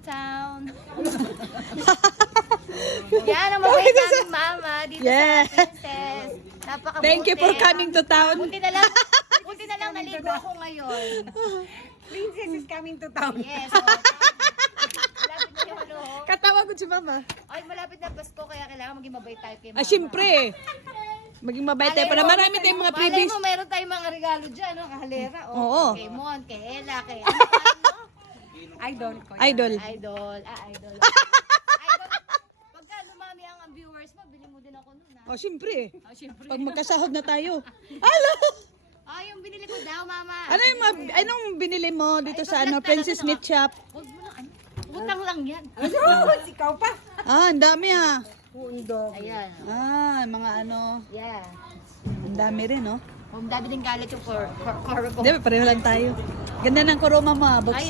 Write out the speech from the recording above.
town. Yan ang mabait naming mama dito Yeah. sa Princess. Napakabuti. Thank you for coming to town. Buti na lang naligo ako ngayon. Princess is coming to town. Yes. Oh. Malapit na yung ano. Katawa ko si mama. Ay, malapit na Pasko kaya kailangan maging mabait tayo kay mama. Ah, syempre. Maging mabait tayo para marami tayong mga Malay freebies. mo, meron tayong mga regalo dyan, no? Kahalera. Oh, Oo. Kay Mon, kay Ella, kay Idol ko. Idol. Idol. Idol. Pagka lumami ang viewers mo, bili mo din ako nun, ha? Oh, syempre. Oh, syempre. Pag magkasahod na tayo. Alo! Ah, yung binili ko daw, mama. Anong binili mo dito sa Princess Meat Shop? Huwag mo na, ano? Utang lang yan. Ikaw pa. Ah, ang dami ha. Pundo. Ayan. Ah, mga ano. Yeah. Ang dami rin, no? Huwag dami din galit yung koro ko. Hindi, pareho lang tayo. Ganda ng kuroma mo, boxy.